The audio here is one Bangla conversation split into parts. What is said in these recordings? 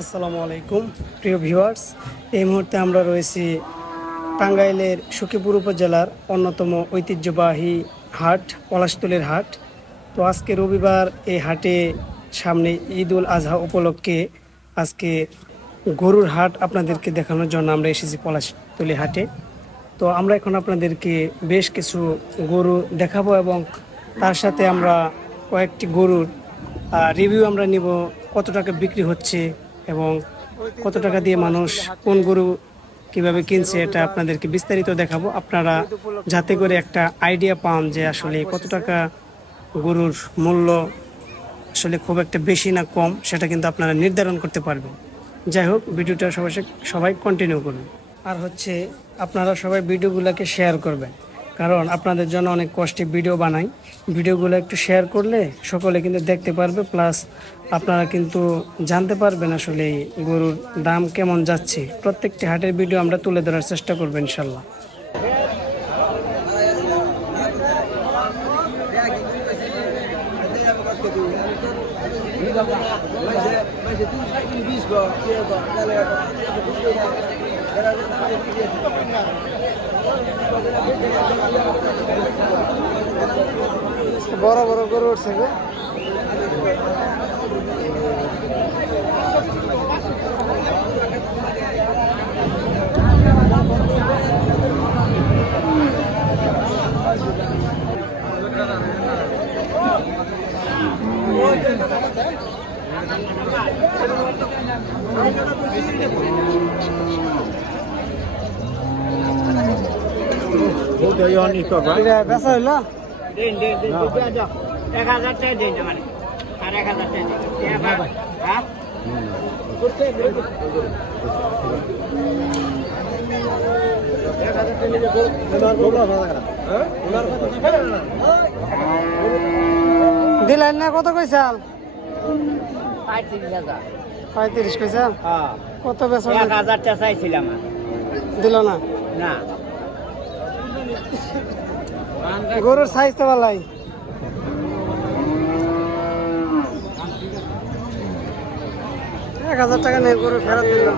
আসসালামু আলাইকুম প্রিয় ভিউয়ার্স। এই মুহূর্তে আমরা রয়েছি টাঙ্গাইলের সখীপুর উপজেলার অন্যতম ঐতিহ্যবাহী হাট পলাশতলীর হাট। তো আজকে রবিবার এই হাটে সামনে ঈদ উল আজহা উপলক্ষে আজকে গরুর হাট আপনাদেরকে দেখানোর জন্য আমরা এসেছি পলাশতলী হাটে। তো আমরা এখন আপনাদেরকে বেশ কিছু গরু দেখাবো এবং তার সাথে আমরা কয়েকটি গরুর রিভিউ আমরা নিব, কত টাকা বিক্রি হচ্ছে এবং কত টাকা দিয়ে মানুষ কোন গরু কিভাবে কিনছে এটা আপনাদেরকে বিস্তারিত দেখাবো। আপনারা যাতে করে একটা আইডিয়া পান যে আসলে কত টাকা গরুর মূল্য আসলে খুব একটা বেশি না কম, সেটা কিন্তু আপনারা নির্ধারণ করতে পারবেন। যাই হোক, ভিডিওটা সবাই কন্টিনিউ করবেন। আর হচ্ছে আপনারা সবাই ভিডিওগুলোকে শেয়ার করবেন, কারণ আপনাদের জন্য অনেক কষ্টে ভিডিও বানাই। ভিডিওগুলো একটু শেয়ার করলে সকলে কিন্তু দেখতে পারবে, প্লাস আপনারা কিন্তু জানতে পারবেন আসলে এই গরুর দাম কেমন যাচ্ছে। প্রত্যেকটি হাটের ভিডিও আমরা তুলে ধরার চেষ্টা করবো ইনশাল্লাহ। বড় বড় গরু উঠছে গো। বেচা হইল 1000 টাকা দিন মানে আর 1000 টাকা হ্যাঁ দিলেন না? কত কইসাল? 35,000 35 কইসাল। হ্যাঁ কত বেচা? 1000 টাকা চাইছিলাম দিল না? না গরুর সাইজ তো ভালাই। টাকা নেই, গরু ফেরত দিল।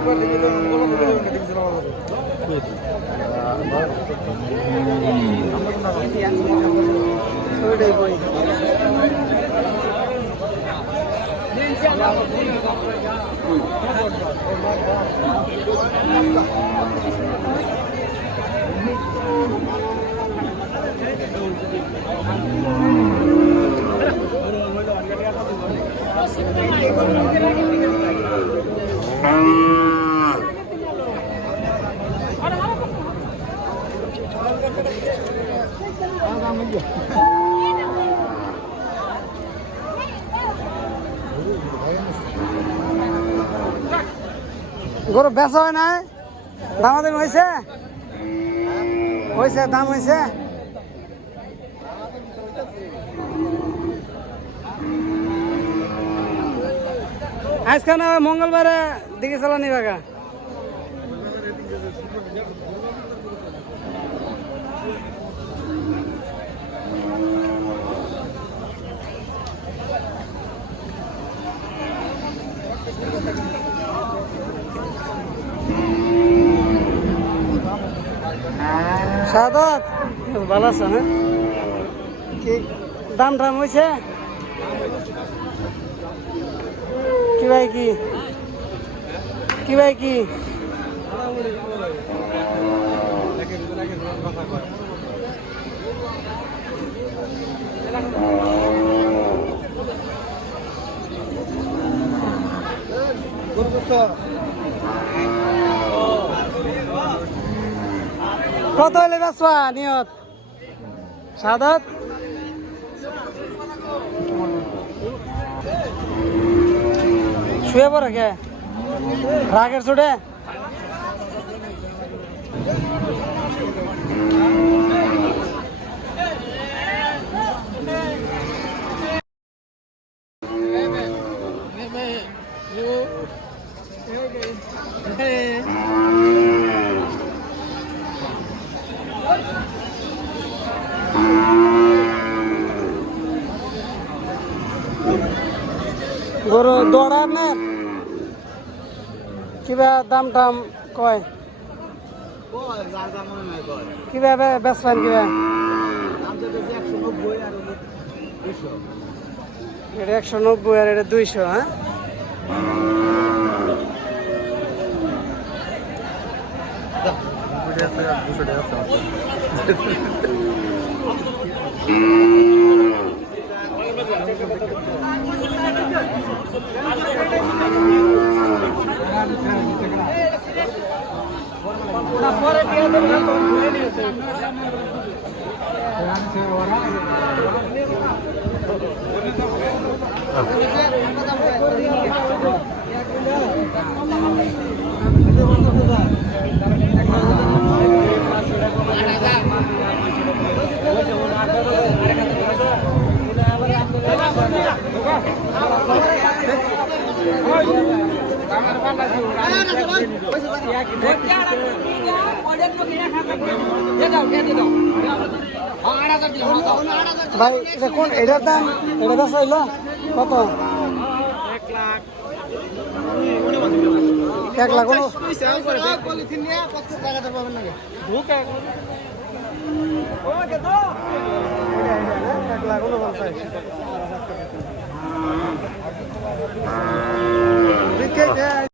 ওইটাই কই। গরু বেচা হয় নাই? দামাদামি হয়েছে? হয়েছে, দাম হয়েছে? আজকে না মঙ্গলবারে দিকে চালানি বাগা। সাদাত ভালো আছে না? কি দাম টাম হয়েছে? কি ভাই কি ভাই কি কত হলে বেচবা নিয়ত? সাদাত শুয়ে পড়ে কে রাগের চোটে? গরু দৌড়া আপনার? কিবা দাম টাম কয় কিবা বেচবেন কিবা এটা 190 আর এটা 200 হ্যাঁ ভাই এটা কোন এটার দাম এটা বেচা হইলো কত 1 লাখ 1 লাখ